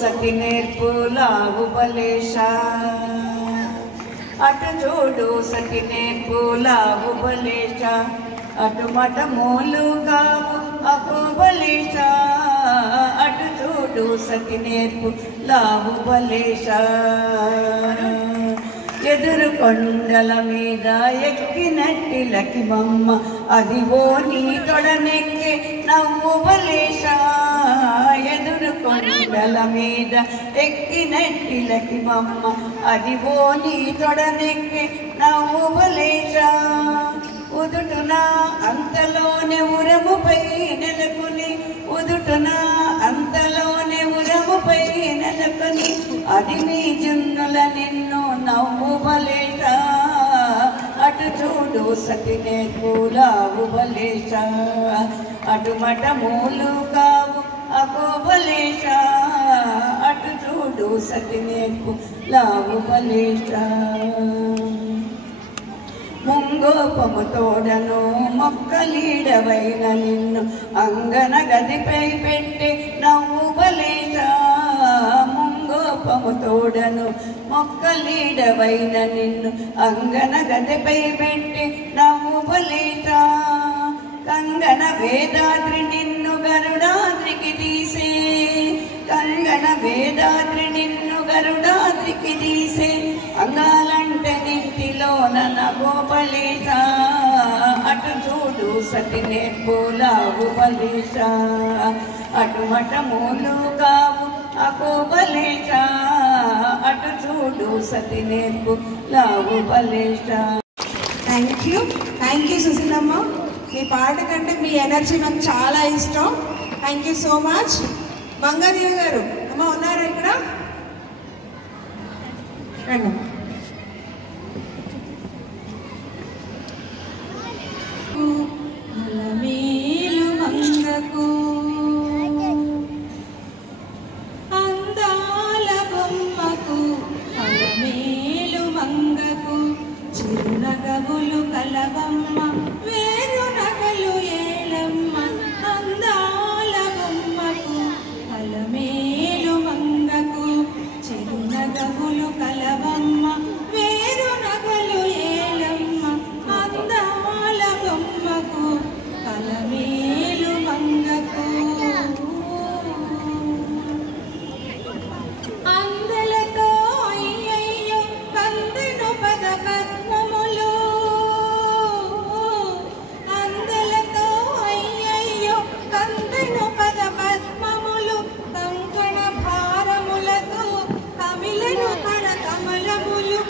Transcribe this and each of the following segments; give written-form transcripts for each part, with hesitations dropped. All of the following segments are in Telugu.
సతి నేర్పులాగు బలేశ అటు చూడు సతి నేర్పులాగు బలేశ అటు మట మూలుగా అహో బలేశ అటు చూడు సతి నేర్పులాగు బలేశ ఎదురు కొండల మీద ఎక్కినట్టిలకి బొమ్మ అదివో నీ తొడనెక్కి నవ్వు బలేశ ఎదురు కొండల మీద ఎక్కినట్టిలకి బొమ్మ అదివో నీ తొడనెక్కి నవ్వు బలేశ ఉదుటున అంతలోనే ఉరముపై నెలకొని ఉదుటున అంతలోనే ఉరముపై నెలకొని అది మీ జున్నుల నిన్ను నవ్వు బలేశ అటు చూడు సతి నేర్పులాగు బలేశ అటు మట మూలు కావు అగో బలేశ అటు చూడు సతి నేర్పులాగు బలేశ ముంగోపము తోడను మొక్కలీడవైన నిన్ను అంగన గదిపై పెట్టి నవ్వు బలేశ ముంగోపము తోడను మొక్కలీడవైన నిన్ను అంగన గదిపై పెట్టి నవ్వు బలేశ వేదాద్రి నిన్ను గరుడాద్రికి తీసే, కంగణ వేదాద్రి నిన్ను గరుడాద్రికి తీసే, అంగాలంటే నింటిలోన నగోబలేశ, అటు చూడు సతి నేర్పు లావు బలేశ, అటు మఠములు కావు అకోబలేశ, అటు చూడు సతి నేర్పు లావు బలేశ. Thank you Sushilamma. మీ పాట కంటే మీ ఎనర్జీ నాకు చాలా ఇష్టం. Thank you so much. Mangadevi garu అమ్మ ఉన్నారా ఇక్కడ? రండి. మేలు మంగకు అందాల బొమ్మకు, మేలు మంగకు చిరునగవులు కలవమ్మ, వేరు నగలు ఏలమ్మ. అందాల బొమ్మకు అలమేలు మంగకు చిరునగవులు కలవమ్మ, వేరు నగలు ఏలమ్మ. అందాల బొమ్మకు అలమేలు మంగకు అందలతో అయ్యయ్యో కందెను పద పద్మములు, అందలతో అయ్యయ్యో కందెను పద పద్మములు, కంకణ భారములతో కమిలను కర కమలములు.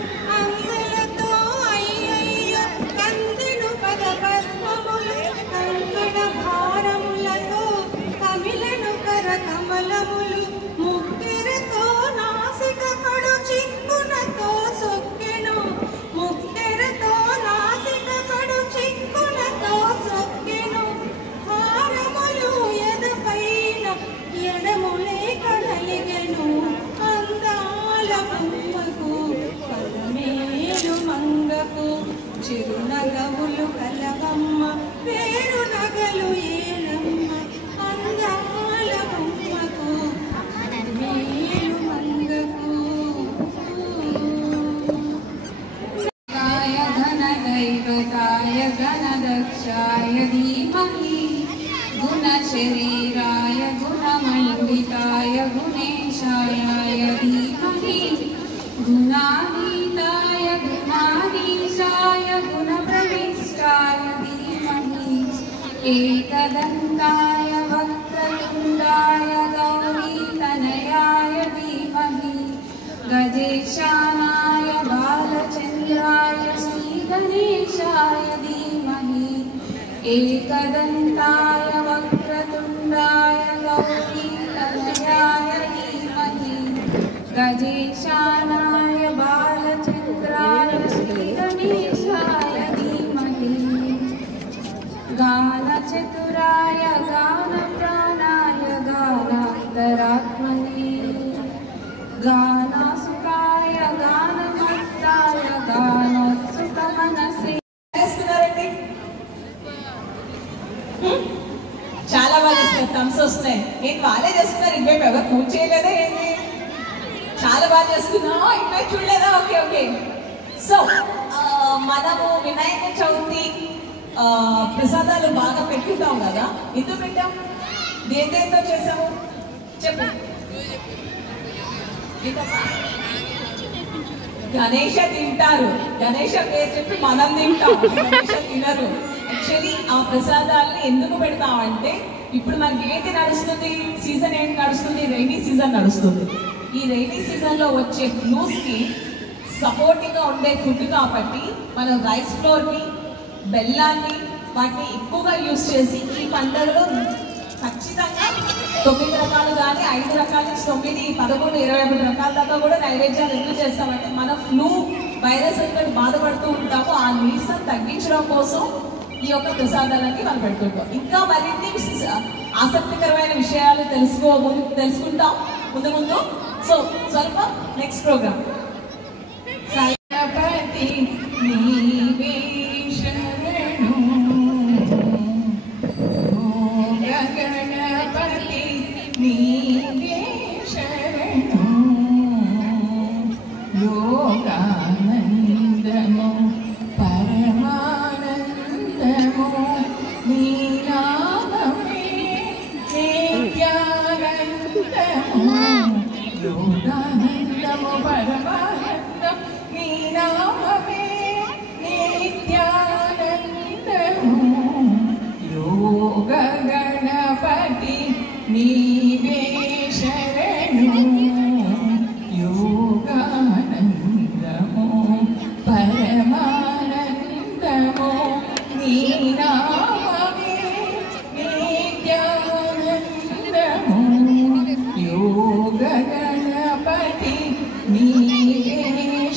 అందలతో అయ్యయ్యో కందెను పద పద్మములు, కంకణ భారములతో కమిలను కర కమలములు. ముక్కెరతో నాసిక కడు చిక్కునతో సొక్కెను, ముక్కెరతో నాసిక కడు చిక్కునతో సొక్కెను. హారములు ఎదపైన ఎడములే కదలిగెను, అందాల బొమ్మకు కలమేలు మంగకు చిరునగవులు కలవమ్మ, వేరు నగలు ఏలమ్మ. అందాల బొమ్మకు మేలు మంగకు. ఘన దైవతాయ ఘనదక్షాయ ధీమహి, గుణశరీరాయ గుణమండితాయ గుణేశాయ ధీమహి, గుణాతీతాయ గుణాధీశాయ గుణప్రవిష్టాయ ధీమహి, एकदन्ताय वक्रतुण्डाय गौरीतनयाय धीमहि, गजेशानाय बालचन्द्राय श्रीगणेशाय धीमहि, एकदन्ताय वक्रतुण्डाय गौरीतनयाय धीमहि, गजेशानाय बालचन्द्राय श्रीगणेशाय धीमहि, गानचतुराय गानप्राणाय गानान्तरात्मने, गानासुखाय गानमत्ताय गानोत्सुकमनसे. చాలా బాగా చేస్తారు. థమ్స్ వస్తున్నాయి. ఏంటి వాళ్ళే చేస్తున్నారు? ఇటువైపు ఎవరు పూజ చేయలేదా ఏంటి? చాలా బాగా చేస్తున్నావు. ఇటువైపు చూడలేదా? Okay okay. సో మనము వినాయక చవితి ప్రసాదాలు బాగా పెట్టుకుంటాం కదా. ఎందుకు పెట్టాం? దేంతో చేసాము చెప్పు. గణేష తింటారు. గణేష పేరు చెప్పి మనం తింటాం, గణేష తినరు. యాక్చువల్లీ ఆ ప్రసాదాలని ఎందుకు పెడతామంటే, ఇప్పుడు మనకి ఏంటి నడుస్తుంది? సీజన్ ఏంటి నడుస్తుంది? రైనీ సీజన్ నడుస్తుంది. ఈ రైనీ సీజన్లో వచ్చే ఫ్లూస్కి సపోర్టింగ్గా ఉండే ఫుడ్ కాబట్టి మనం రైస్ ఫ్లోర్ని, బెల్లాన్ని, వాటిని ఎక్కువగా యూజ్ చేసి ఈ పండుగలో ఖచ్చితంగా 9 రకాలు కానీ 5 రకాల నుంచి 9, 11, 21 రకాల దాకా కూడా నైవేద్యాలు ఎందుకు చేస్తామంటే, మన ఫ్లూ వైరస్ తోటి బాధపడుతూ ఉంటాము. ఆ నీరసం తగ్గించడం కోసం ఈ యొక్క ప్రసాదాలన్నీ మనం పెట్టుకుంటాం. ఇంకా మరిన్ని ఆసక్తికరమైన విషయాలు తెలుసుకుంటాం ముందు ముందు. సో స్వల్ప నెక్స్ట్ ప్రోగ్రామ్. గణపతి నీవే శరణు, గణపతి నీవే శరణు, యోగానందము పరమానందము నీనామ నీవే శరణు యోగానందము పరమానందము నీ నామమే నిత్యానందము యోగ గణపతి నీవే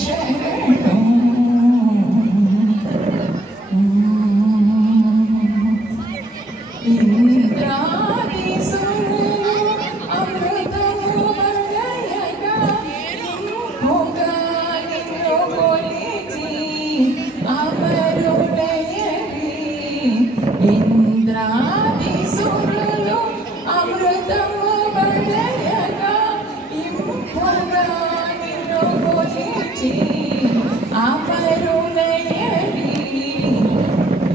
శరణు ఇంద్రాది సురులు అమృతము వరయగా భోగా నిన్ను కొలిచి అమరుడయరి ఇంద్రాది సురులు అమృతము వరయగా భోగా నిన్ను కొలిచి అమరుడయరి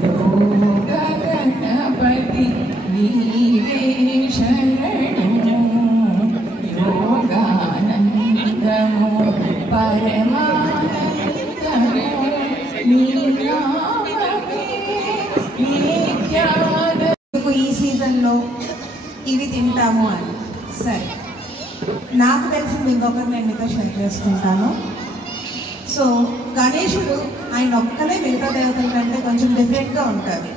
యోగ గణపతి నీవే శరణు యోగానందము పరమానందము నీ నామమే నిత్యానందము. ఈ సీజన్లో ఇవి తింటాము అని. సరే, నాకు తెలిసింది ఇంకొకటి నేను మీతో షేర్ చేసుకుంటాను. సో గణేశుడు ఆయన ఒక్కలే మిగతా దేవతల కంటే కొంచెం డిఫరెంట్గా ఉంటారు.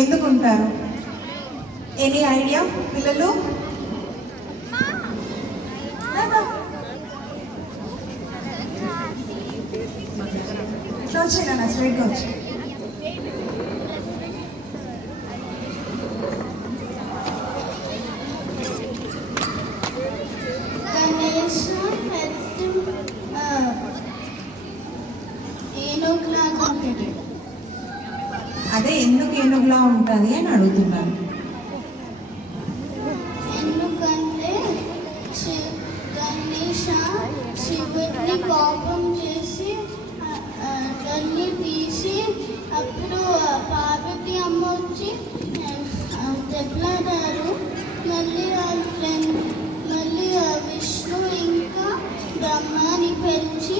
ఎందుకు ఉంటారు? ఎనీ ఐడియా పిల్లలు? ఇట్లా వచ్చాయి నా స్ట్రైట్గా వచ్చి. అదే ఎందుకు ఏనుగులా ఉంటుంది అని అడుగుతున్నాను. ఎందుకంటే గణేశ శివుడిని కోపం చేసి తల్లి తీసి అప్పుడు పార్వతి అమ్మ వచ్చి దెబ్బలాడారు. మళ్ళీ విష్ణు ఇంకా బ్రహ్మాని పెంచి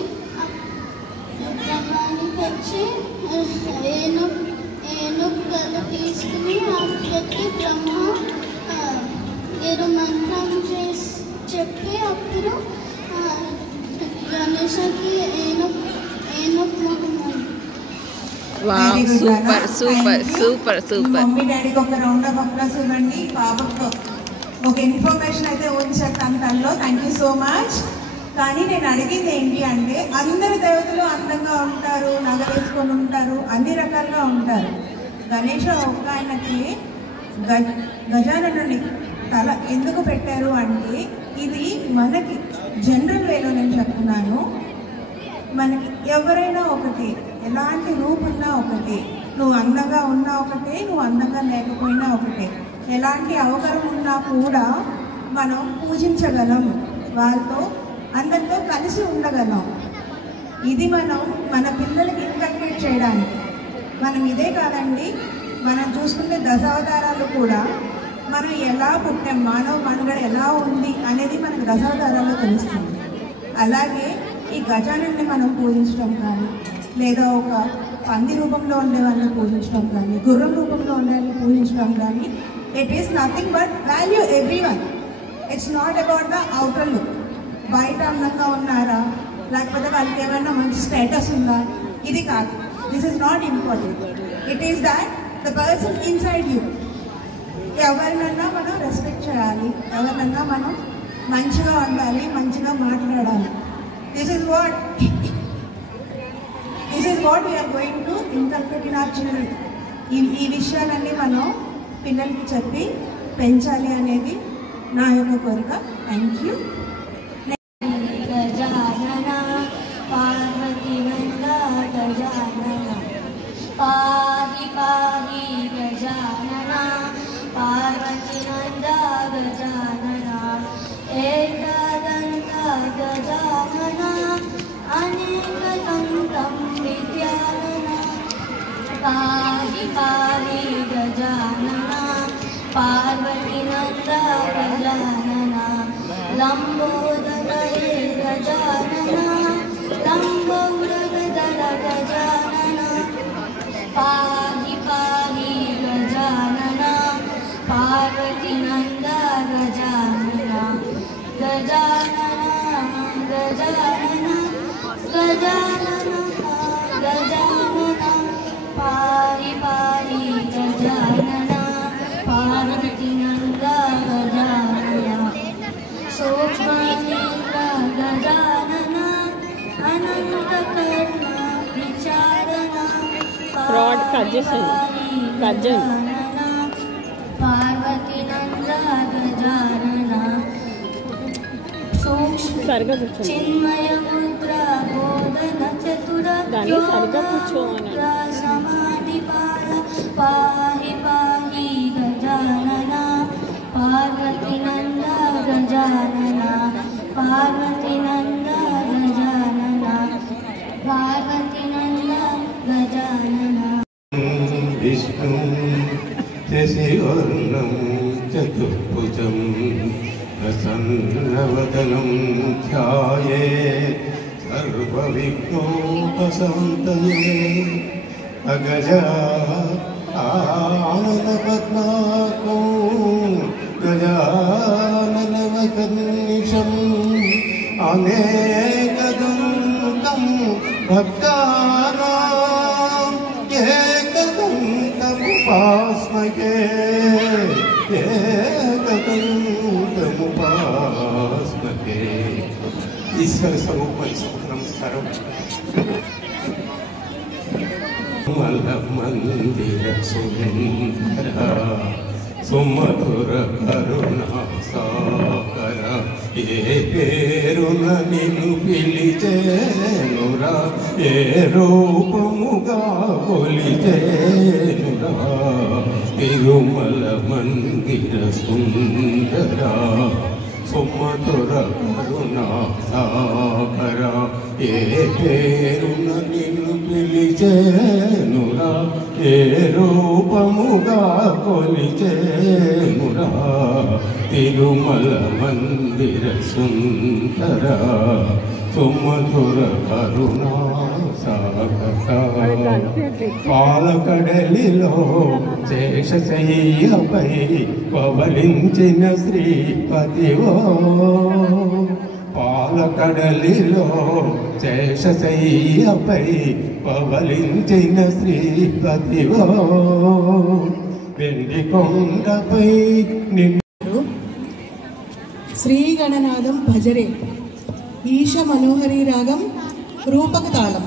ఏనుగు తీసుకుని అక్కడికి బ్రహ్మ ఏదో మంత్రం చేసి చెప్పి అప్పుడు గణేశకి ఏనుగు సూపర్. మమ్మీ డాడీకి ఒక రౌండ్ ఆఫ్ అప్లాస్ ఇవ్వండి. పాపకు ఒక ఇన్ఫర్మేషన్ అయితే ఉంచాను తనలో. Thank you so much. కానీ నేను అడిగింది ఏంటి అంటే, అందరు దేవతలు అందంగా ఉంటారు, నగలేసుకొని ఉంటారు, అన్ని రకాలుగా ఉంటారు. గణేశ ఒక్క ఆయనకి గజాననుని తల ఎందుకు పెట్టారు అంటే, ఇది మనకి జనరల్ వేలో నేను చెప్తున్నాను. మనకి ఎవరైనా ఒకటి, ఎలాంటి రూపున్నా ఒకటి, నువ్వు అందంగా ఉన్నా ఒకటే, నువ్వు అందంగా లేకపోయినా ఒకటే, ఎలాంటి అవసరం ఉన్నా కూడా మనం పూజించగలం, వాళ్ళతో అందరితో కలిసి ఉండగలం. ఇది మనం మన పిల్లలకి ఇన్కల్కేట్ చేయడానికి. మనం ఇదే కాదండి, మనం చూసుకుంటే దశావతారాలు కూడా మనం ఎలా పుట్టాం, మానవ మనుగడ ఎలా ఉంది అనేది మనకు దశావతారాల్లో తెలుస్తుంది. అలాగే ఈ గజానుడిని మనం పూజించడం కానీ, లేదా ఒక పంది రూపంలో ఉండే వాళ్ళని పూజించడం కానీ, గుర్రం రూపంలో ఉండే వాళ్ళని పూజించడం కానీ, it is nothing but value everyone. It's not about the outer look. బయట అందంగా ఉన్నారా, లేకపోతే వాళ్ళకి ఏమైనా మంచి స్టేటస్ ఉందా, ఇది కాదు. This is not important. It is that the person inside you. ఎవరినన్నా మనం రెస్పెక్ట్ చేయాలి, ఎవరినన్నా మనం మంచిగా ఉండాలి, మంచిగా మాట్లాడాలి. This is what we are going to inculcate in our children. ఈ విషయాలన్నీ మనం పిల్లలకి చెప్పి పెంచాలి అనేది నా యొక్క కోరిక. Thank you. గజానన పార్వతి నందా గజానన పాహి పాహి గజానన పార్వతి నందా గజానన ఏకదంత గజానన అనేకదంతం విద్యానన పాహి పాహి గజానన పార్వతి నందా గజానన లంబోదరయే గజానన లంబోదర గజానన పాహి పాహి గజానన పార్వతి నంద పార్వతి నందా గజానన చిన్మయ ముద్ర బోధన చతుర సమాధి పాల పాహి పాహి గజానన పార్వతి నందా గజానన పార్వతి నందా గజానన పార్వతి నందా గజానన విష్ణు శశివర్ణం చతుర్భుజం ప్రసన్నవదనం ధ్యాయే సర్వవిఘ్నోపశాంతయే అగజ ఆననపద్మాకం గజాననవకర్నిశం అనేకదంతం భక్తానాం ఏకదంతముపాస్మహే ఏకదంతముపాస్మహే. ఈశ్వర స్వరూపం నమస్కారం. మందిర సుందర సుమధుర కరుణా సాగర ఏ పేరున నిన్ను పిలిచేనురా ఏ రూపముగా కొలిచేనురా తిరుమల మందిర సుందర సుమధుర కరుణా సాగర ఏ పేరున నిన్ను పిలిచేనురా ఏ రూపముగా కొలిచేనురా తిరుమల మందిర సుందర సుమధుర కరుణా సాగర పాలకడలిలో శేషశయ్యపై పవలించిన శ్రీపతివో పాలకడలిలో శేషశయ్యపై పవలించిన శ్రీపతివో వెండి కొండపై నిన్ను శ్రీగణనాదం భజరే ఈశ మనోహరి రాగం రూపక తాళం.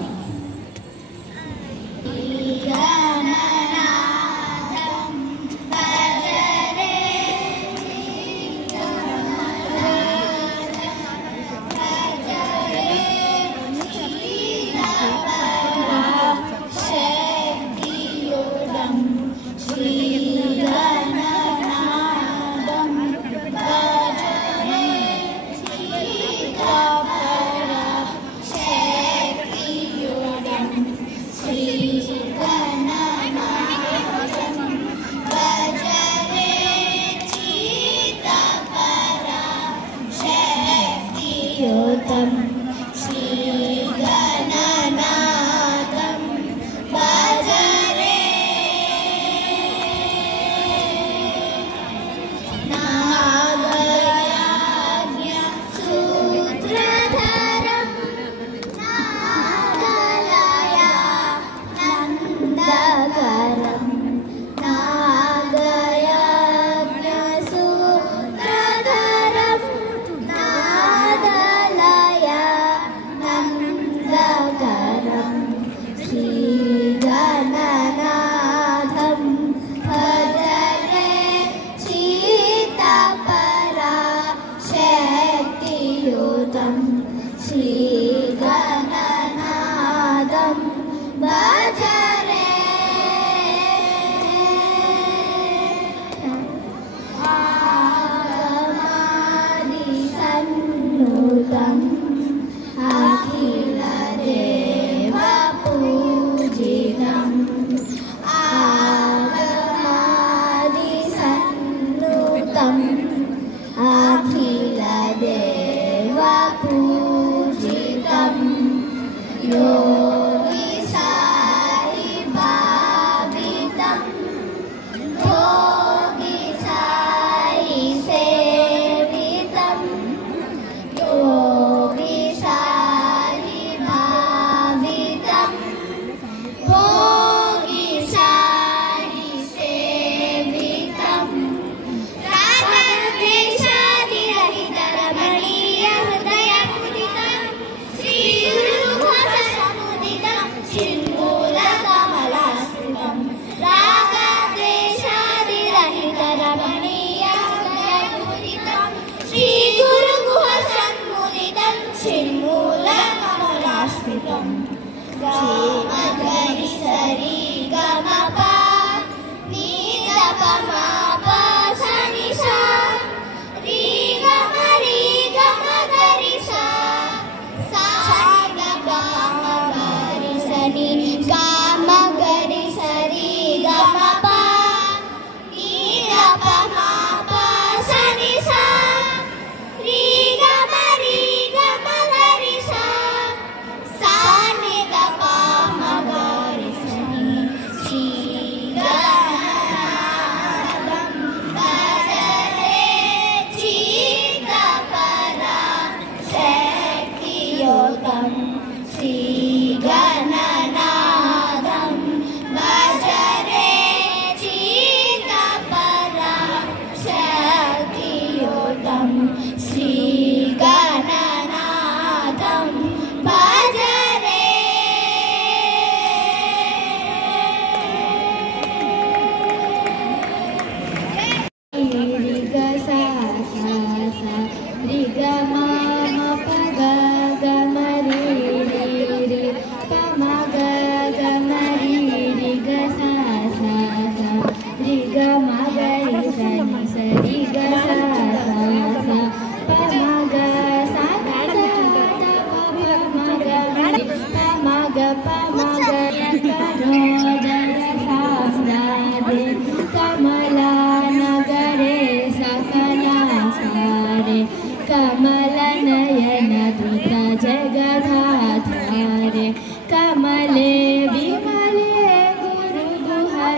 Shakti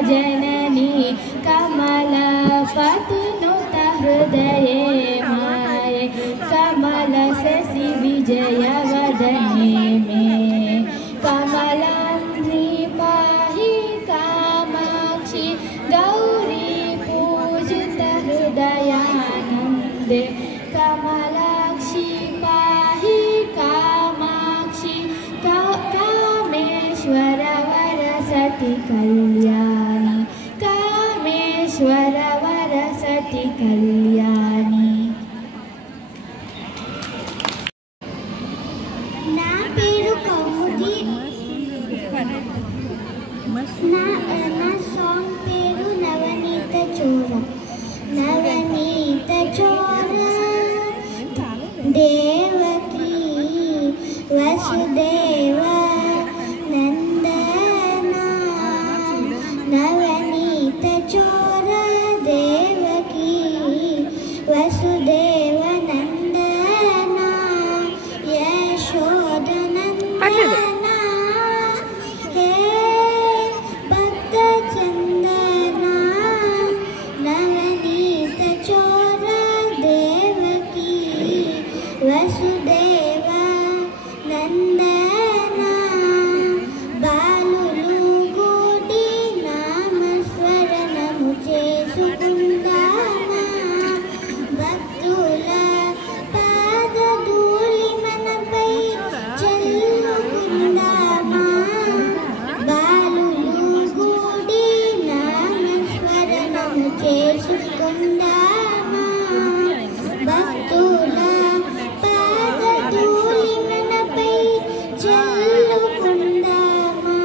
जननी कमलपतनुत हृदये माये कमलशशि विजयवदने मे कमलांध्री पाहि कामाक्षि गौरी पूजित हृदयानन्दे कमलाक्षि पाहि कामाक्षि कामेश्वर वरसति कल्याणी कामेश्वर वरसति कल्याणी। నా పేరు కౌముది. నా సాంగ్ పేరు నవనీత చోర. నవనీత చోర దేవకి వసుదేవ నందన నవనీత చోర దేవకి వసుదేవ నందన యశోదనందన హే భక్త చందన నవనీత చోర దేవకి వసుదేవ నందన బాలులు గూడి నామస్మరణము చేసుకుందామా భక్తుల పాదధూళి మనపై చల్లుకుందామా బాలులు గూడి నామస్మరణము చేసుకుందామా భక్తుల పాదధూళి మనపై చల్లుకుందామా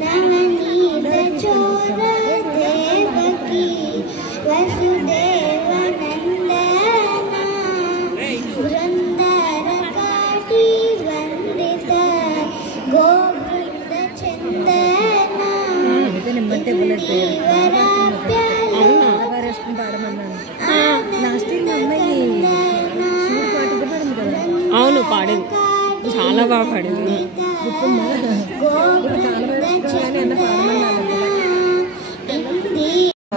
నవనీత చోర దేవకి వసుదేవ నందన బృందారకాటి వందిత గోబృంద చందన అవును పాడింది, చాలా బాగా పాడింది.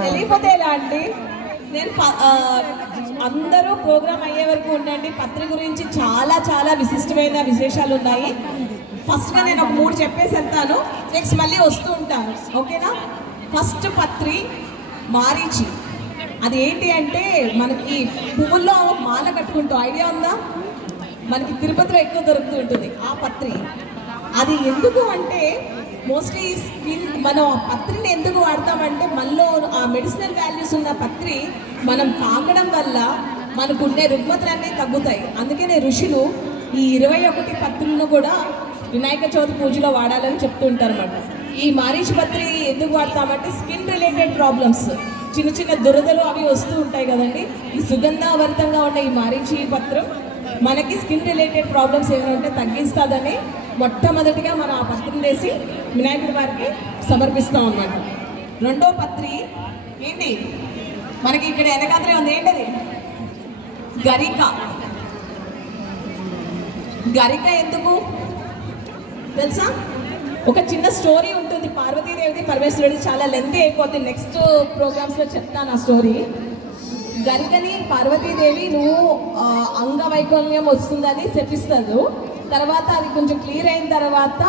తెలియకపోతే ఎలా అండి? నేను అందరూ ప్రోగ్రామ్ అయ్యే వరకు ఉండండి. పత్రి గురించి చాలా చాలా విశిష్టమైన విశేషాలు ఉన్నాయి. ఫస్ట్గా నేను ఒక 3 చెప్పేసి వెళ్తాను, నెక్స్ట్ మళ్ళీ వస్తూ ఉంటాను, ఓకేనా? ఫస్ట్ పత్రి మారీచి. అది ఏంటి అంటే మనకి పువ్వుల్లో మాల కట్టుకుంటాం, ఐడియా ఉందా? మనకి తిరుపతిలో ఎక్కువ దొరుకుతూ ఉంటుంది ఆ పత్రి. అది ఎందుకు అంటే మోస్ట్లీ స్కిన్, మనం పత్రిని ఎందుకు వాడతామంటే మనలో ఆ మెడిసినల్ వాల్యూస్ ఉన్న పత్రి మనం తాగడం వల్ల మనకు ఉండే రుగ్మతలన్నీ తగ్గుతాయి. అందుకనే ఋషులు ఈ 21 పత్రులను కూడా వినాయక చవితి పూజలో వాడాలని చెప్తూ ఉంటారు అన్నమాట. ఈ మారీచ్ పత్రి ఎందుకు వాడతామంటే స్కిన్ రిలేటెడ్ ప్రాబ్లమ్స్, చిన్న చిన్న దురదలు అవి వస్తూ ఉంటాయి కదండి. ఈ సుగంధభరితంగా ఉన్న ఈ మారీచి పత్రం మనకి స్కిన్ రిలేటెడ్ ప్రాబ్లమ్స్ ఏమైనా ఉంటే తగ్గిస్తుందని మొట్టమొదటిగా మనం ఆ పత్రిని వేసి వినాయకుడి వారికి సమర్పిస్తాం అన్నమాట. రెండో పత్రి ఏంటి మనకి ఇక్కడ వెనకాత్రే ఉంది, ఏంటది? గరిక. గరిక ఎందుకు తెలుసా? ఒక చిన్న స్టోరీ ఉంటుంది పార్వతీదేవిది పరమేశ్వరుడి, చాలా లెంతీ అయిపోతుంది, నెక్స్ట్ ప్రోగ్రామ్స్లో చెప్తాను ఆ స్టోరీ. గరికని పార్వతీదేవి నువ్వు అంగవైకల్యం వస్తుందని చెప్పిస్తారు. తర్వాత అది కొంచెం క్లియర్ అయిన తర్వాత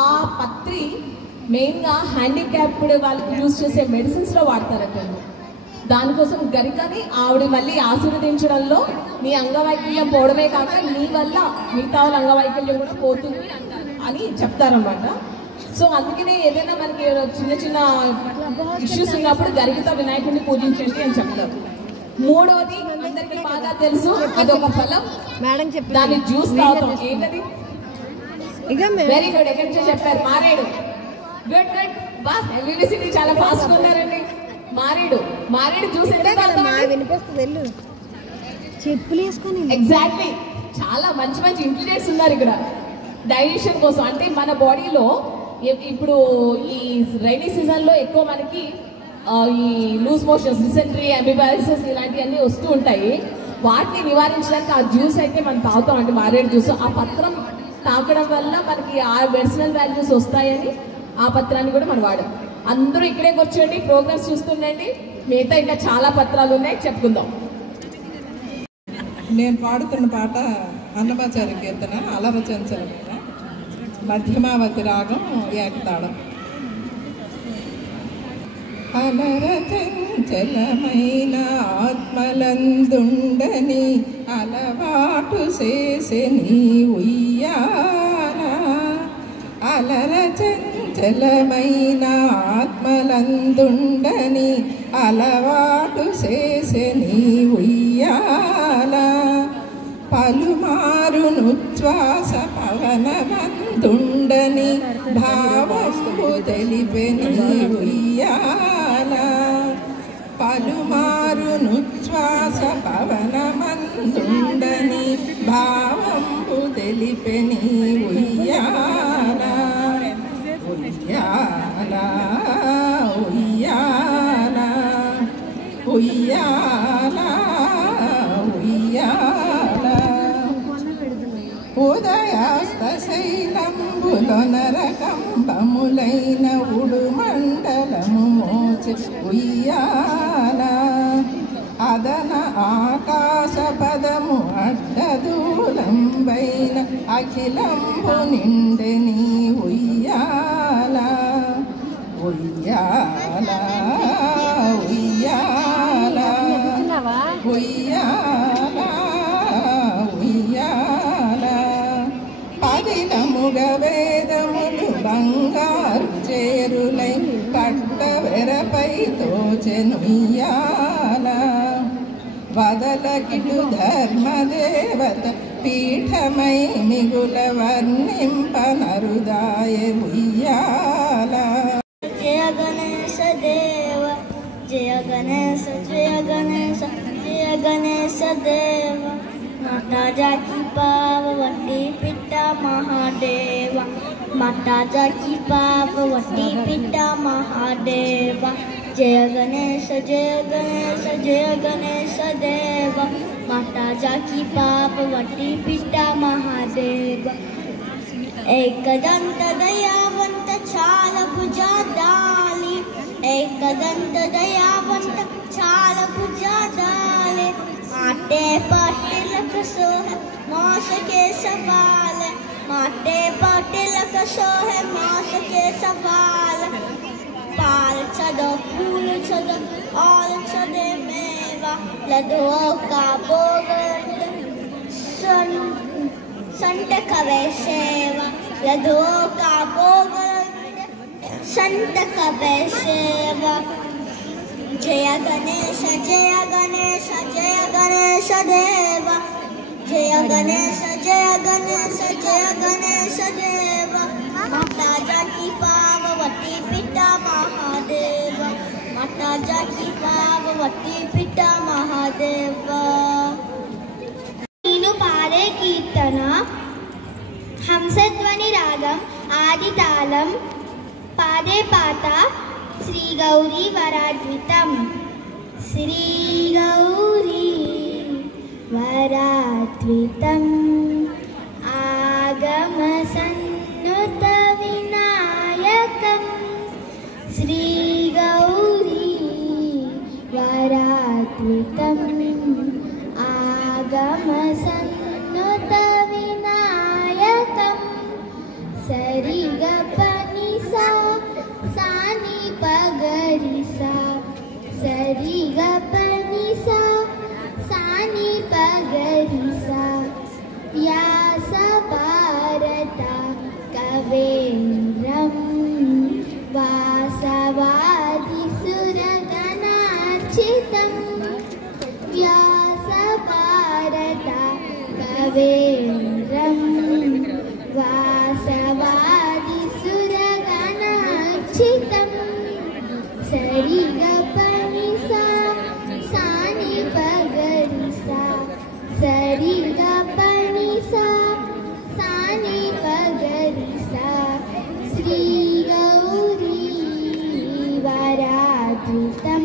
ఆ పత్రి మెయిన్గా హ్యాండిక్యాప్డ్ వాళ్ళకి యూజ్ చేసే మెడిసిన్స్లో వాడతారట. దానికోసం గరికని ఆవిడ మళ్ళీ ఆశీర్వదించడంలో నీ అంగవైకల్యం పోవడమే కాక నీ వల్ల మిగతా వాళ్ళ అంగవైకల్యం కూడా పోతుంది అని చెప్తారన్నమాట. సో అందుకనే ఏదైనా మనకి చిన్న చిన్న ఇష్యూస్ ఉన్నప్పుడు గరికతో వినాయకుడిని పూజించండి అని చెప్తారు. మూడోది అందరికీ బాగా తెలుసు, అదొక ఫలం, దాని జ్యూస్ తాగుతాం. ఏంటది? వెరీ గుడ్, ఎక్కడి నుంచో చెప్పారు, మారేడు. గుడ్ గుడ్, బా ఎంబీబీసీ చాలా ఫాస్ట్ ఉన్నారండి. మారేడు, మారేడు జ్యూస్ వినిపిస్తుంది, చెప్పులు వేసుకొని. ఎగ్జాక్ట్లీ, చాలా మంచి మంచి ఇంగ్రీడియంట్స్ ఉన్నారు ఇక్కడ డైజెషన్ కోసం. అంటే మన బాడీలో ఇప్పుడు ఈ రైనీ సీజన్లో ఎక్కువ మనకి ఈ లూజ్ మోషన్స్, డిసెంట్రీ, అమీబాసిస్ ఇలాంటివన్నీ వస్తూ ఉంటాయి. వాటిని నివారించడానికి ఆ జ్యూస్ అయితే మనం తాగుతాం అంటే మారేడు జ్యూస్. ఆ పత్రం తాగడం వల్ల మనకి ఆ మెడిసినల్ వాల్యూస్ వస్తాయని ఆ పత్రాన్ని కూడా మనం వాడాం. అందరూ ఇక్కడే కూర్చోండి, ప్రోగ్రామ్స్ చూస్తుండండి. మిగతా ఇంకా చాలా పత్రాలు ఉన్నాయి, చెప్పుకుందాం. నేను పాడుతున్న పాట అన్నమాచార్య కీర్తన అలర చంచలమైన మధ్యమావతి రాగం ఏకతాళం. అలర చంచలమైన ఆత్మలందుండని అలవాటు చేసెని ఉయ్యాల. అలర చంచలమైన ఆత్మలందుండని అలవాటు చేసెని ఉయ్యాల. పలుమారునుచ్ఛ్వాస పవనమందుండని భావంబు తెలిపెని ఉయ్యాల. పలుమారునుచ్ఛ్వాస పవనమందుండని భావంబు తెలిపెని ఉయ్యాల. ఉయ్యాల ఉయ్యాల ఉయ్యాల ఉయ్యాల. ఉదయాస్త శైలంబులో నరకంబములైన ఉడుమండలము మోచి ఉయ్యాల. అదన ఆకాశ పదము అడ్డదూలంబైన అఖిలంబు నిండెని ఉయ్యాల. ఉయ్యాల ఉయ్యాల ఉయ్యాల ఉయ్యాల. పదిలముగ వేదములు బంగారు చేరులై పట్టవెరపై తోచెనుయ్యాల. వదలకిటు ధర్మదేవత పీఠమై మిగుల వర్ణింపనరుదాయ ఉయ్యాల. జయ గణేశ దేవ జయ గణేశ జయ గణేశ జయ గణేశ దేవ. మాతా జాకి పార్వతి పిత మహాదేవ. మాతా జాకి పార్వతి పిత మహాదేవ. జయ గణేశ జయ గణేశ జయ గణేశ దేవ. మాతా జాకి పార్వతి పిత మహాదేవ. एकदंत दयावंत चाल भुजादाली. एकदंत दयावंत चाल भुजादाली. माटे पाटिल कसोह मास के सवाल. माटे पाटिल कसोह मास के सवाल. पाल छदो फूल छदो और छदे मेवा. लदो का भोग संत कवे सेवा. लदो का भोग संत कवे सेवा. जय गणेश जय गणेश जय गणेश देव. जय गणेश जय गणेश जय गणेश देव. माता जाकी पार्वती पिता महादेव. माता जाकी पार्वती पिता महादेव. నేను పాడే కీర్తన హంసధ్వని రాగం ఆది తాళం. పాదే పాత శ్రీ గౌరీ వరాద్వితం. శ్రీ గౌరీ వరాద్వితం ఆగమ సన్నుత వినాయకం. శ్రీ గౌరీ వరాద్వితం ఆగమ సన్నుత వినాయకం. సరి గ పని సా సాని పగరి సా. సరి గ పని సా సాని పగరి సా. వ్యాస భారత కవేంద్రం వాసవాది సురగణార్చితం. వ్యాస భారత కవేంద్రం వాసవాది సురగణార్చితం. సరి గ పని సా సాని పగరి సా. సరి గ పని సా సాని పగరి సా. శ్రీ గౌరీ వరాద్వితం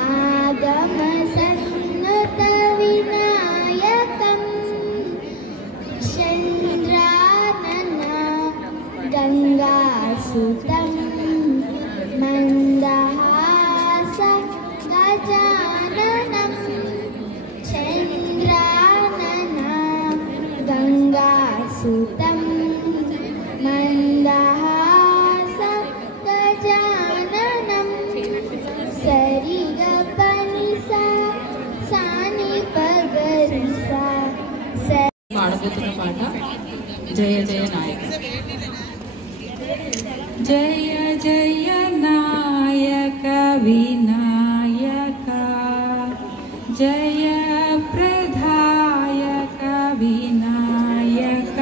ఆగమ సన్నుత వినాయకం. చంద్రానన గంగాసుతం జయ జయ నాయక. జయ జయ నాయక వినాయక, జయ ప్రధాయక వినాయక,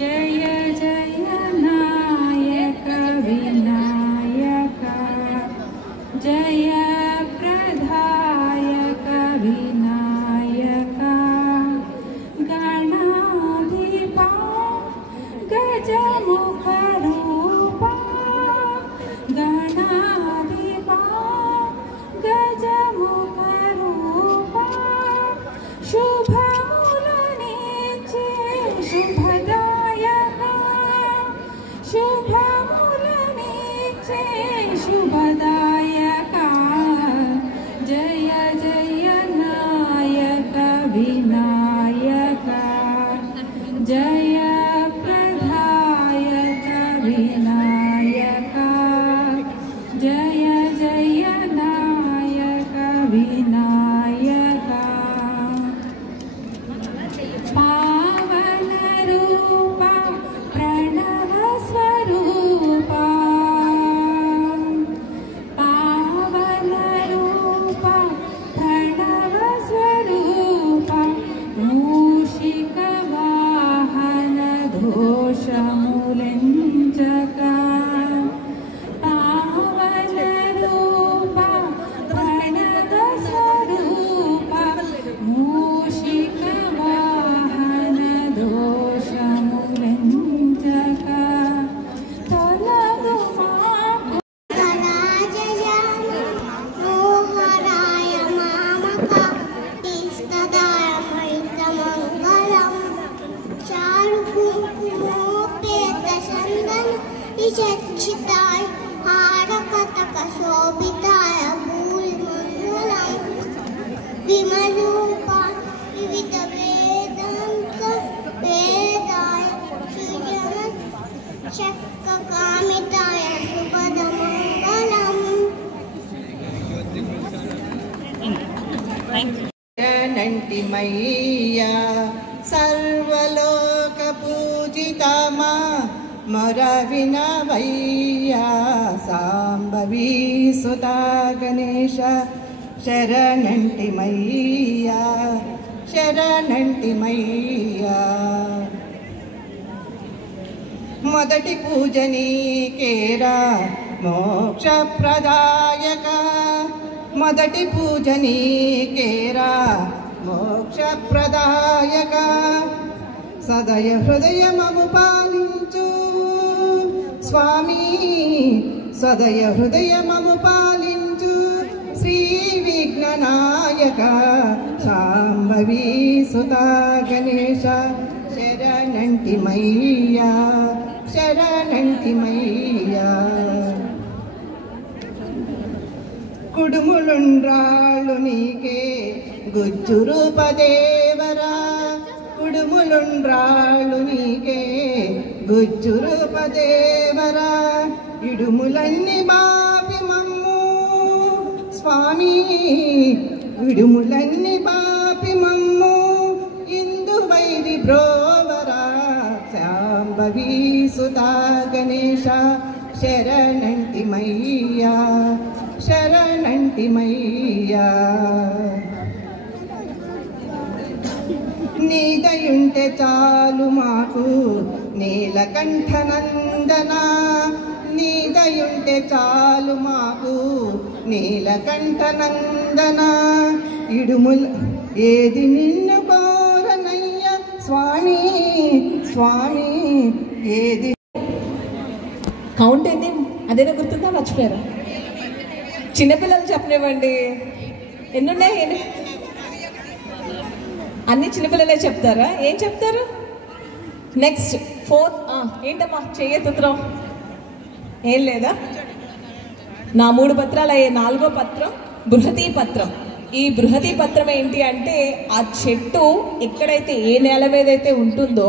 జయ జయ నాయక వినాయక, జయ ప్రధాయక వినాయక, గణాధిపా గజముఖ రూపా, గణాధిపా గజముఖ రూపా, శుభములనిచ్చే శుభదాయక, శుభములనిచ్చే శుభదాయక, జయ జయ నాయక వినాయక, జయ ప్రధాయక వినాయక, జయ జయ నాయక వినాయక, పావన రూప ప్రణవ స్వరూప, పావన రూప ప్రణవ స్వరూప, మూషిక వాహన దోషములంచక, పావన రూప ప్రణవ స్వరూప, మూషిక వాహన దోషములంచక, తొలగు మాకు మోహరాయ మామక తీస్తదాయ మృతమంగళం, చారు కుంకుమోపేత చందన విచక్షితాయ హారకతక శోభితాయ భూరిమంగళం, విమరూప వివిధ వేదాంత వేదాయ సృజన చక్ర కామితాయ శుభదమంగళం. నంటిమయ్యా సర్వలోక పూజితమా మొర వినవయ్యా సాంబవీ సుతా గణేశ శరణంటిమయ్యా శరణంటిమయ్యా. మొదటి పూజ నీకేరా మోక్ష ప్రదాయక, మొదటి పూజ నీకేరా మోక్ష ప్రదాయక, సదయ హృదయమము పాలించు స్వామి, సదయ హృదయమము పాలించు శ్రీ విఘ్ననాయక శాంభవి సుతా గణేశ శరణంటిమయ్యా శరణంటిమయ్యా. కుడుములుండ్రాళ్ళు నీకే గుజ్జు రూపదేవరా, కుడుములుండ్రాళ్ళు నీకే గుజ్జు రూపదేవరా, ఇడుములన్నీ బాపి మమ్ము స్వామి, ఇడుములన్నీ బాపి మమ్ము ఇందు వైరి బ్రోవరా శాంభవి సుతా గణేశ శరణంటిమయ్యా శరణంటిమయ్యా. నీదయుంటే చాలు మాకు నీలకంఠనందన, నీదయుంటే చాలు మాకు నీలకంఠనందన, ఇడుముల ఏది నిన్ను కోరనయ్య స్వామి స్వామి ఏది. కౌంట్ ఏంటి అదేనా గుర్తుందా, మర్చిపోయారా? చిన్నపిల్లలు చెప్పనివ్వండి, ఎన్నున్నాయి? అన్ని చిన్నపిల్లలే చెప్తారా? ఏం చెప్తారు? నెక్స్ట్ 4 ఏంటమ్మా చెయ్యెత్తుతున్నాం? ఏం లేదా? నా 3 పత్రాలు అయ్యే 4వ పత్రం బృహతీ పత్రం. ఈ బృహతీ పత్రం ఏంటి అంటే ఆ చెట్టు ఎక్కడైతే ఏ నేల మీద అయితే ఉంటుందో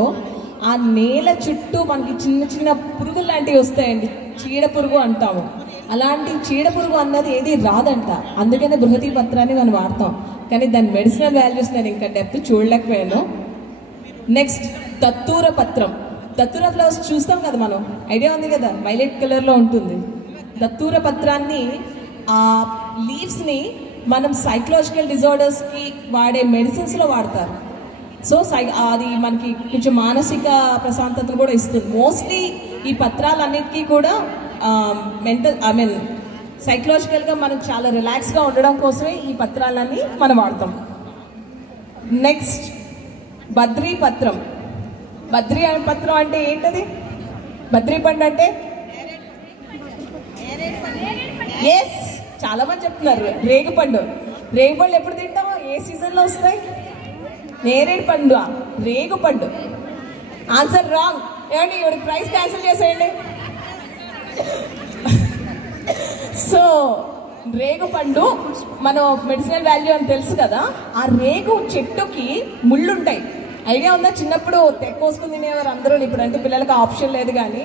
ఆ నేల చుట్టూ మనకి చిన్న చిన్న పురుగులు లాంటివి వస్తాయండి, చీడ పురుగు అంటాము. అలాంటి చీడ పురుగు అన్నది ఏది రాదంట, అందుకనే బృహతీ పత్రాన్ని మనం వాడతాం. కానీ దాని మెడిసినల్ వాల్యూస్ నేను ఇంకా డెప్త్ చూడలేకపోయాను. నెక్స్ట్ దత్తూర పత్రం. దత్తూర ఫ్లవర్స్ చూస్తాం కదా మనం, ఐడియా ఉంది కదా, వైలెట్ కలర్లో ఉంటుంది. దత్తూర పత్రాన్ని ఆ లీవ్స్ని మనం సైకలాజికల్ డిజార్డర్స్కి వాడే మెడిసిన్స్లో వాడతారు. సో అది మనకి కొంచెం మానసిక ప్రశాంతతను కూడా ఇస్తుంది. మోస్ట్లీ ఈ పత్రాలన్నిటికీ కూడా మెంటల్ సైకలాజికల్గా మనం చాలా రిలాక్స్గా ఉండడం కోసమే ఈ పత్రాలన్నీ మనం వాడతాం. నెక్స్ట్ బద్రీ పత్రం. బద్రీ పత్రం అంటే ఏంటది? బద్రీ పండు అంటే ఎస్, చాలా మంది చెప్తున్నారు రేగుపండు. రేగుపండు ఎప్పుడు తింటామో, ఏ సీజన్లో వస్తాయి? నేరేడు పండు, రేగుపండు. Answer wrong. ఏమండి, ఇవిడికి ప్రైస్ క్యాన్సిల్ చేసేయండి. సో రేగుపండు మనం మెడిసినల్ వాల్యూ అని తెలుసు కదా. ఆ రేగు చెట్టుకి ముళ్ళుంటాయి, ఐడియా ఉందా? చిన్నప్పుడు తెక్కోసుకుని తినేవారు అందరూ. ఇప్పుడు అంటే పిల్లలకి ఆప్షన్ లేదు, కానీ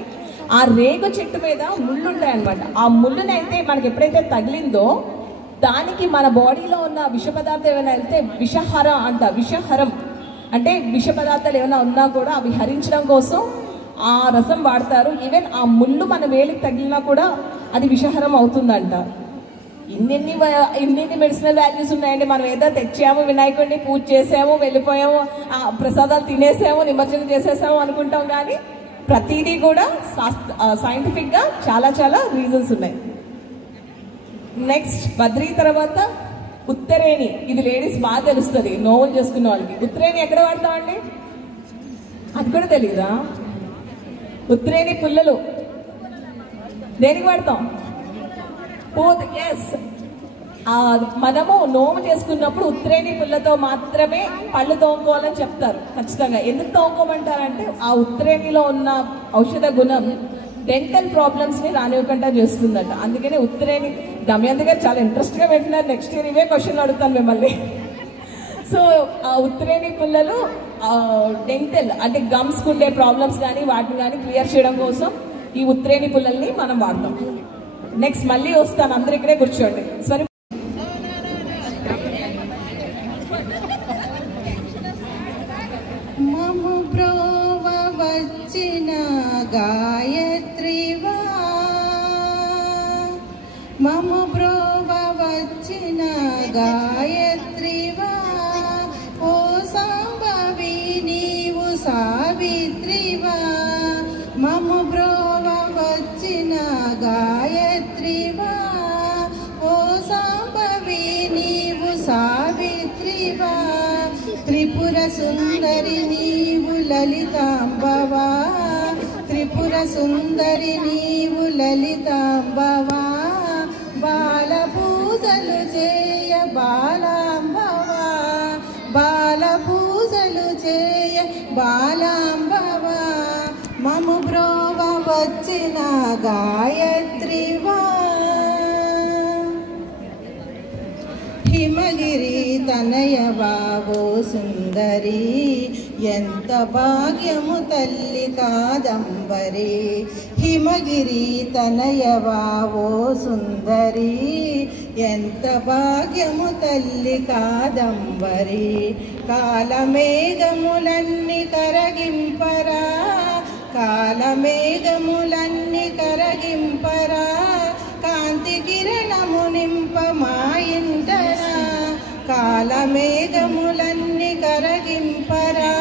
ఆ రేగు చెట్టు మీద ముళ్ళు ఉంటాయి అనమాట. ఆ ముళ్ళునైతే మనకి ఎప్పుడైతే తగిలిందో దానికి మన బాడీలో ఉన్న విష పదార్థం ఏమైనా వెళ్తే విషహరం అంట. విషహరం అంటే విష పదార్థాలు ఏమైనా ఉన్నా కూడా అవి హరించడం కోసం ఆ రసం వాడతారు. ఈవెన్ ఆ ముళ్ళు మన వేలికి తగిలినా కూడా అది విషహరం అవుతుందంట. ఇన్ని మెడిసినల్ వాల్యూస్ ఉన్నాయండి. మనం ఏదో తెచ్చాము, వినాయకుడిని పూజ చేసాము, వెళ్ళిపోయాము, ప్రసాదాలు తినేసాము, నిమజ్జనం చేసేసాము అనుకుంటాం, కానీ ప్రతిదీ కూడా సైంటిఫిక్గా చాలా చాలా రీజన్స్ ఉన్నాయి. నెక్స్ట్ బద్రీ తర్వాత ఉత్తరేణి. ఇది లేడీస్ బాగా తెలుస్తుంది, నోవెల్ చేసుకున్న వాళ్ళకి. ఉత్తరేణి ఎక్కడ వాడతామండి? అది కూడా తెలీదా? ఉత్తరేణి పుల్లలు దేనికి వాడతాం? ఎస్, మనము నోము చేసుకున్నప్పుడు ఉత్తరేణి పుల్లతో మాత్రమే పళ్ళు తోముకోవాలని చెప్తారు ఖచ్చితంగా. ఎందుకు తోముకోమంటారంటే ఆ ఉత్తరేణిలో ఉన్న ఔషధ గుణం డెంటల్ ప్రాబ్లమ్స్ని రానివ్వకుండా చేస్తుందంట. అందుకని ఉత్తరేణి. దమయంతి గారు చాలా ఇంట్రెస్ట్గా పెట్టినారు. నెక్స్ట్ ఇయర్ ఇవే క్వశ్చన్లు అడుగుతాను మిమ్మల్ని. సో ఆ ఉత్తరేణి పుల్లలు డెంటల్ అంటే గమ్స్కి ఉండే ప్రాబ్లమ్స్ కానీ వాటిని కానీ క్లియర్ చేయడం కోసం ఈ ఉత్తరేణి పుల్లల్ని మనం వాడతాం. నెక్స్ట్ మళ్ళీ వస్తాను, అందరు ఇక్కడే కూర్చోండి. సరే, మము బ్రోవ వచ్చిన గాయత్రివా, మము బ్రోవ వచ్చిన గాయత్రివా, ఓ సాంబవి నీవు సావిత్రివా. మము బ్రోవ వచ్చిన గాయత్రివా, ఓ సాంబవి నీవు సావిత్రివా. త్రిపుర సుందరి నీవు లలితాంబవా, త్రిపుర సుందరి నీవు లలితాంబవా. బాల పూజలు చేయ బాలాంబవా, బాల పూజలు చేయ బాలాంబవా. మము బ్రోవ వచ్చిన గాయత్రివా. హిమగిరి తనయవావో సుందరి, ఎంత భాగ్యము తల్లి కాదంబరి. హిమగిరి తనయవావో సుందరి, ఎంత భాగ్యము తల్లి కాదంబరి. కాలమేఘములన్నీ కరగింపరా, కాలమేఘములన్నీ కరగింపరా. కాంతి కిరణము నింప మా ఇంటరా, కాలమేఘములన్నీ కరగింపరా.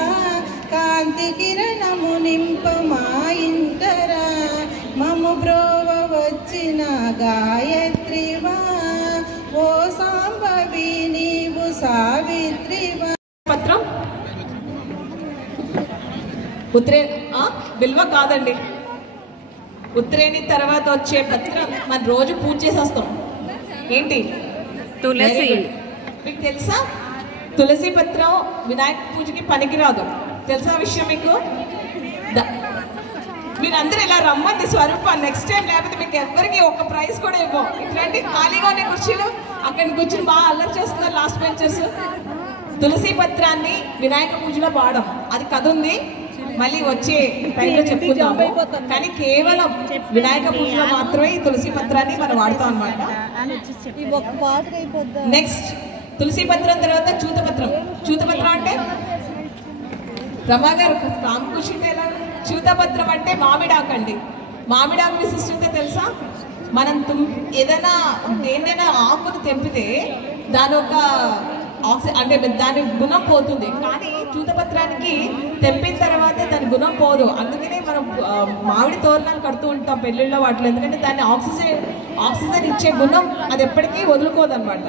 కాంతి కిరణము నింప మా ఇంటరా. మము బ్రోవ వచ్చిన గాయత్రివా, ఓ సాంబవి నీవు సావిత్రివా. పత్రం ఉత్తరేణి బిల్వ కాదండి. ఉత్తరేణి తర్వాత వచ్చే పత్రం మనం రోజు పూజ చేసి వస్తాం. ఏంటి? తులసి. మీకు తెలుసా? తులసి పత్రం వినాయక పూజకి పనికిరాదు. తెలుసా విషయం మీకు? మీరందరూ ఇలా రమ్మంది స్వరూప. నెక్స్ట్ టైం లేకపోతే మీకు ఎవరికి ఒక ప్రైజ్ కూడా ఇవ్వం. ఇట్లాంటి ఖాళీగా ఉన్న కుర్చీలు అక్కడ కూర్చుని బాగా అల్లరి చేస్తున్నారు లాస్ట్ బెంచెస్. తులసి పత్రాన్ని వినాయక పూజలో వాడడం అది కథ ఉంది, మళ్ళీ వచ్చే టైంలో చెప్పుకుందాము. కానీ కేవలం వినాయక పూజలో మాత్రమే ఈ తులసి పత్రాన్ని మనం వాడతాం అనమాట. నెక్స్ట్ తులసి పత్రం తర్వాత చూతపత్రం. చూతపత్రం అంటే రమా గారు రామకృష్ణ ఎలా? చ్యూతపత్రం అంటే మామిడాకండి. మామిడాకు విశిష్టత తెలుసా? మనం ఏదైనా దేన్నైనా ఆకును తెంపితే దాని ఒక అంటే దాని గుణం పోతుంది, కానీ చ్యూతపత్రానికి తెంపిన తర్వాత దాని గుణం పోదు. అందుకనే మనం మామిడి తోరణాలు కడుతూ ఉంటాం పెళ్ళిళ్ళలో వాటిలో, ఎందుకంటే దాన్ని ఆక్సిజన్ ఇచ్చే గుణం అది ఎప్పటికీ వదులుకోదన్నమాట.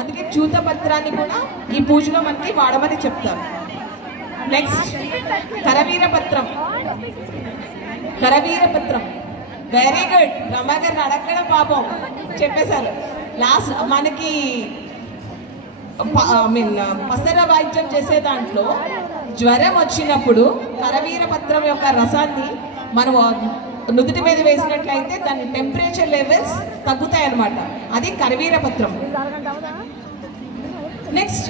అందుకే చ్యూతపత్రాన్ని కూడా ఈ పూజలో మనకి వాడమని చెప్తారు. నెక్స్ట్ కరవీరపత్రం. కరవీరపత్రం వెరీ గుడ్. రమా గారిని అడగడం పాపం చెప్పేశారు. లాస్ట్ మనకి పసర వాయిద్యం చేసే దాంట్లో జ్వరం వచ్చినప్పుడు కరవీరపత్రం యొక్క రసాన్ని మనం నుదుటి మీద వేసినట్లయితే దాని టెంపరేచర్ లెవెల్స్ తగ్గుతాయి అన్నమాట. అది కరవీరపత్రం. నెక్స్ట్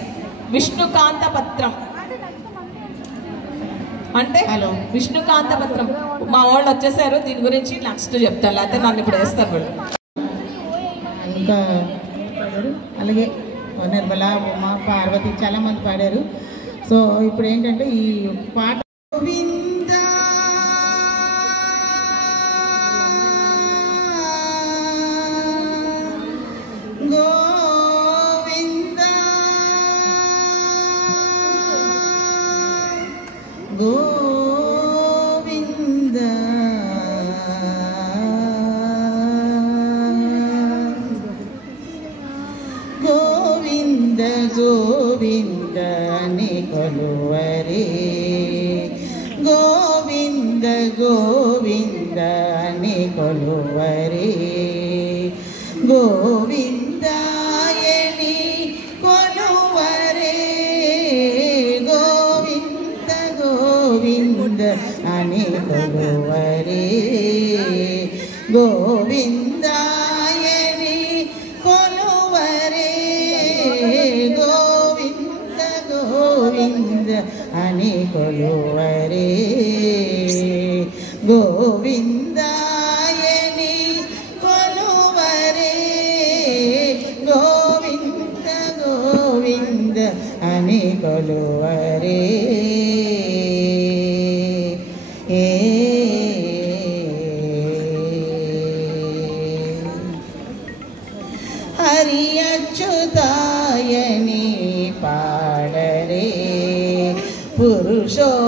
విష్ణుకాంత పత్రం అంటే విష్ణుకాంత పత్రం. మా వాళ్ళు వచ్చేసారు, దీని గురించి నెక్స్ట్ చెప్తాను, లేకపోతే నన్ను ఇప్పుడు వేస్తారు. ఇంకా అలాగే నిర్మల, ఉమా, పార్వతి చాలా మంది పాడారు. సో ఇప్పుడు ఏంటంటే ఈ పాట గోవింద గోవింద గోవింద ని కొలువరే, గోవింద గోవింద ని కొలువరే, గోవిందాయని కొలువరే, గోవింద గోవింద అని కొలువరే, గోవిందాయని కొలువరే, గోవింద గోవింద అని కొలువరే, గోవిందాయని కొలువరే, గోవింద గోవింద అని కొలువరే. హరి అచ్యుతాయని పాడరే, పురుషోత్తమాయని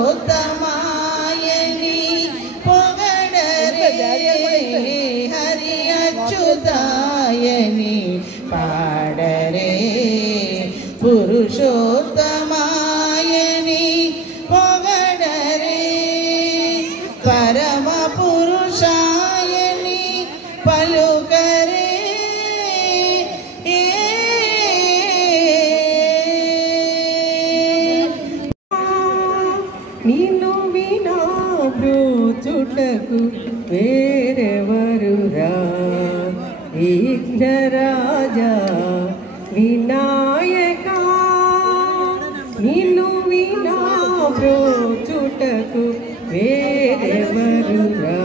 పొగడరే, హరి అచ్యుతాయని పాడరే, పురుషోత్తమాయని పొగడరే, పరమ పురుషాయని పలుకరే, నిన్ను వినా బ్రోచుటకు వేరెవరురా, విఘ్నరాజా వినాయక, నిన్ను వినా బ్రోచుటకు వేరెవరురా,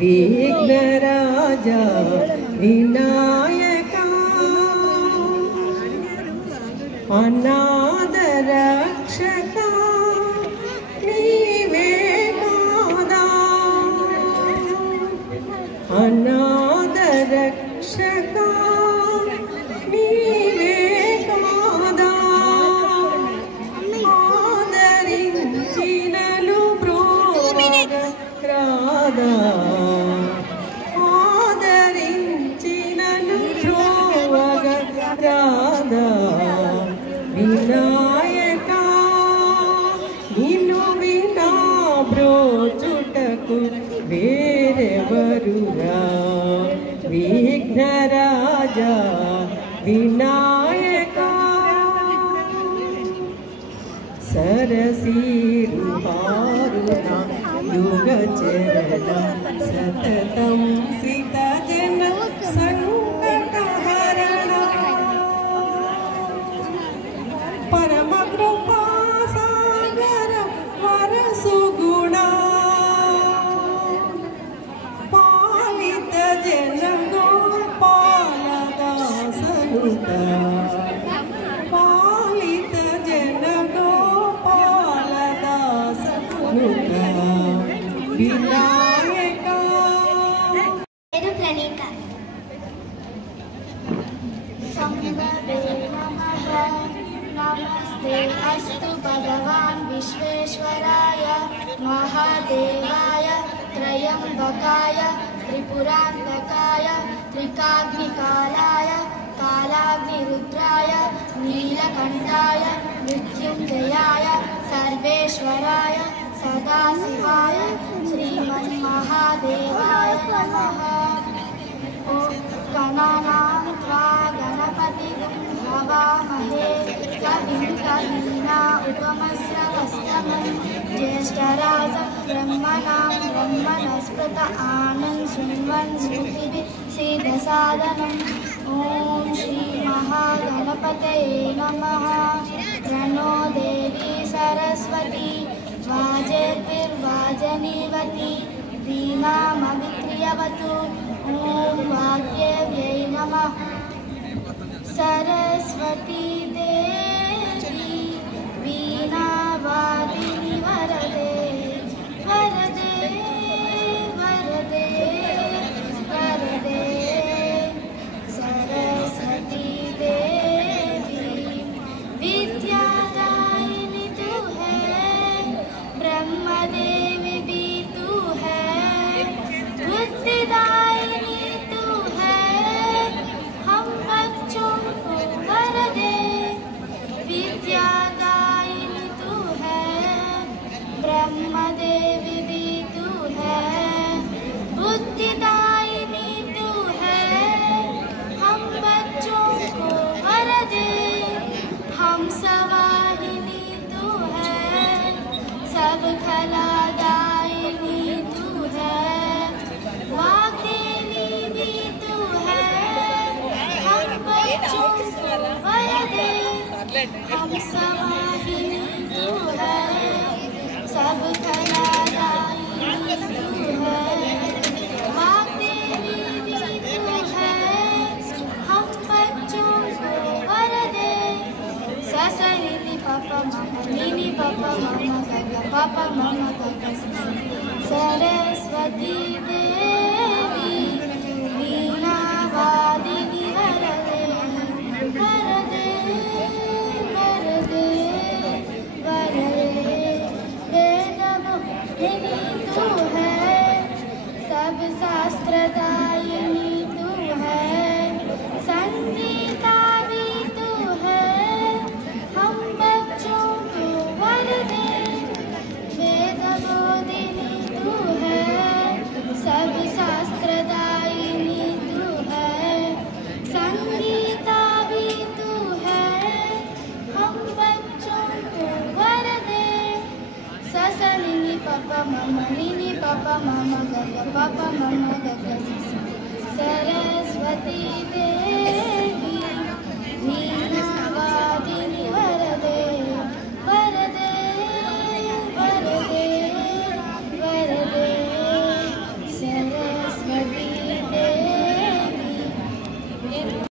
విఘ్నరాజా వినాయక, అనాథ రక్షక నీవే కాదా, అనాథ రక్షక నీవే కాదా, ఆదరించినను బ్రోగరాదా, ఆదరించినను బ్రోగరాదా, వినాయక నిన్ను వినా బ్రోచుటకు వేరెవరురా, విఘ్నరాజా వినాయక, సరసీరుహారుణ యుగ చరణ సతతం సితజన సంకటహరణ, పరమ కృపా సాగర వరసుగుణ, పాలిత జన గోపాల దాసనుత, పాలిత జన గోపాల దాసనుత, शम्भवे नमः। नमस्ते अस्तु भगवान् विश्वेश्वराय महादेवाय त्रयम्बकाय त्रिपुरान्तकाय त्रिकाग्निकालाय कालाग्निरुद्राय नीलकण्ठाय मृत्युञ्जयाय सर्वेश्वराय सदाशिवाय श्रीमन्महादेवाय नमः। गणानां त्वा गणपतिं हवामहे कविं कवीना उपमस्रवस्तमं ज्येष्ठराजं ब्रह्मणां ब्रह्मणस्पत आनन् शृण्वन् स्मृतिभिः सिद्धसादनम्। ॐ श्रीमहागणपतये नमः। प्रणो देवी सरस्वती वाजेभिर्वाजनीवती वीणामविक्रियवतु। ॐ वाग्देव्यै नमः। सरस्वती देवी वीणावादिनी वरदे वरदे वरदे वरदे। सरस्वती देवी विद्यादायिनी तू है, ब्रह्मदेवी भी तू है, बुद्धिदायिनी तू है, हम बच्चों को वर दे। विद्यादायिनी तू है, ब्रह्मदेवी भी तू है, बुद्धिदायिनी तू है, हम बच्चों को वर दे। हम सवाहिनी तू है, सब खलादायिनी तू है, वाग्देवी भी तू है, हम बच्चों को वर दे। हम सवाहिनी तू है, सब खलादायिनी तू है, वाग्देवी भी तू है, हम बच्चों को वर दे। ससरिनि पपा मम निनि पपा मम गग पपा मम गग। सरस्वती देवी वीणावादिनी वरदे वरदे वरदे वरदे। वेदमुखिनी तू है, सब शास्त्रदायिनी तू है, संगीता भी तू है, हम बच्चों को वर दे। वेदबोधिनी तू है, सब शास्त्रदायिनी तू है, संगीता भी तू है, हम बच्चों को वर दे। ससनिनि पपा मम निनि पपा मम गग पपा मम गग। सरस्वती देवी